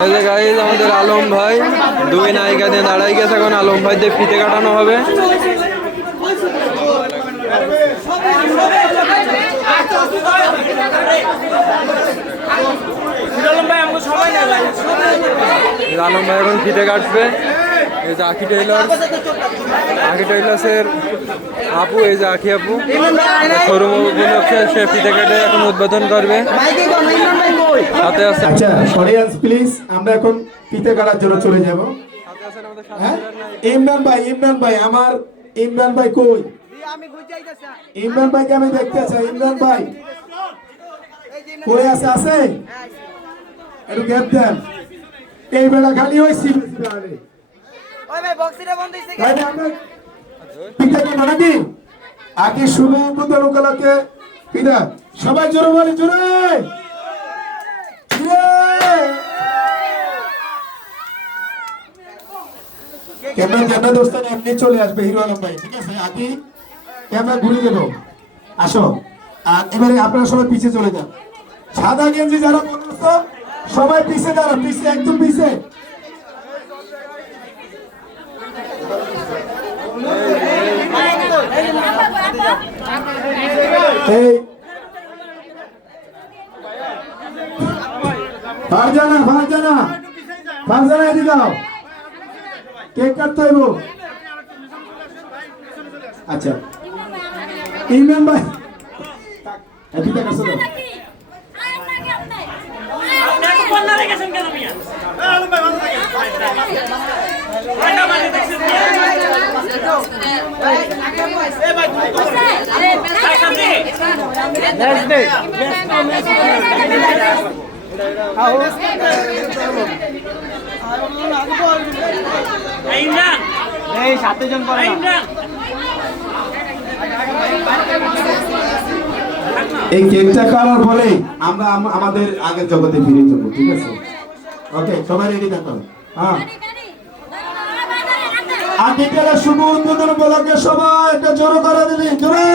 আমাদের আলম ভাই দুই নায়িকা দিয়ে দাঁড়াই গেছে, এখন আলম ভাই দিয়ে ফিতে কাটানো হবে। আলম ভাই এখন ফিতে কাটবে। এই যে আখি টেইলার্সের আপু, এই যে আখি আপু শোরুম উপলক্ষে সে ফিতে কেটে এখন উদ্বোধন করবে। আচ্ছা অডিয়েন্স প্লিজ, আমরা এখন ফিতে কাটার জন্য চলে যাব। ইমরান ভাই আমার ইমরান ভাই কই? ইমরান ভাইকে আমি দেখতে চাই। ইমরান ভাই কই আছে? একটু গ্যাপ দেন। এই বেলা খালি ওই সিবে আগে শুভ উদ্বোধন উপলক্ষে ফিদা সবাই জোরে বলে, জোরে ক্যামেরা দোস্তান এমনি চলে আসবে হিরো আলম ভাই, ঠিক আছে? আগে ক্যামেরা ঘুরিয়ে দেবো, আসো। আর এবারে আপনারা সবাই পিছিয়ে চলে যান। সাদা গেঞ্জি যারা বলছ সবাই পিছিয়ে দাঁড়ান, পিছিয়ে একদম পিছিয়ে। ফারজানা এদিকে আও, কেক কাটতে হইব। আচ্ছা ইমরান ভাই এদিকে কাছে দাও। এই কেকটা খাওয়ার পরে আমরা আমাদের আগের জগতে ফিরে যাবো, ঠিক আছে? ওকে, সবাই রেডি থাকো। হ্যাঁ, আজকের শুভ উদ্বোধন উপলক্ষে সবাই একটা জোরে করে দিলি, জোরে।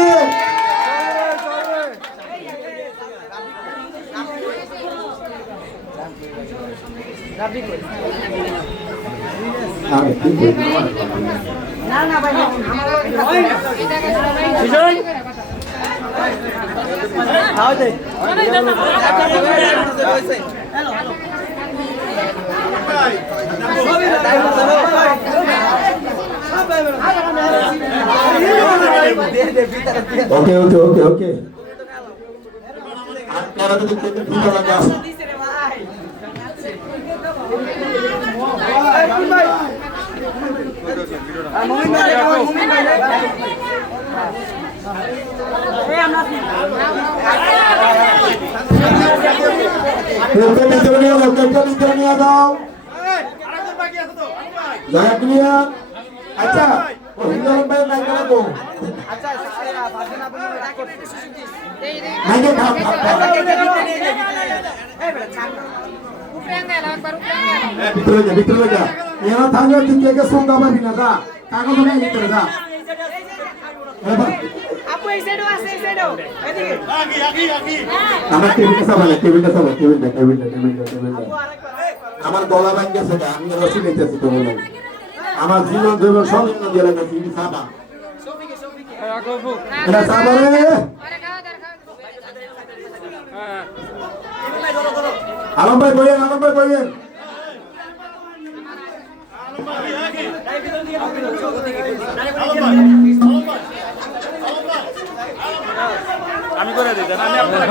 ওকে ওকে ওকে ওকে আপনারা যদি ভিডিও লাগা আচ্ছা ভিতরে যা এরা থাকলে তুই কে সঙ্গা পাবি না, যা কাগজ নাই ভিতরে যা। আমার গলা ভাঙ গেছে, আমি রসি নিতেছি তো বলে আমার জীবন জীবন সব দিয়ে লাগাচ্ছি সাদা আলম ভাই বইয়েন, আলম ভাই বইয়েন। আমি করে দিই, আমি আপনার